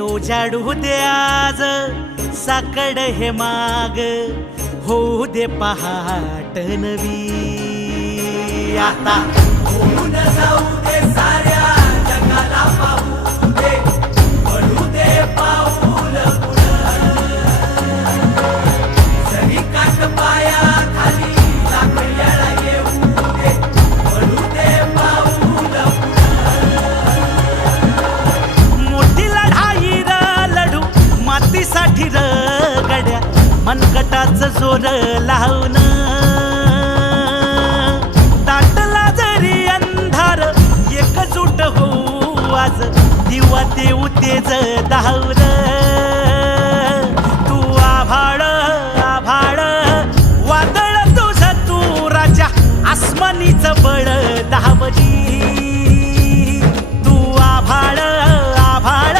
उजाडू दे आज साकड हे माग, होऊ दे पहाट नवी. आता होऊन जाऊ दे साऱ्या जगाला पाहू दे, पडू दे पाऊल पुढं. जरी काट पाया खाली लाकड्याला येऊ दे, पडू दे पाऊल पुढं. मोठी लढाई र लढू मातीसाठी र गड्या, मनगटाच जोर लावून. दाटला जरी अंधार एकजूट होऊ आज, दिवा देऊ तेज दावर.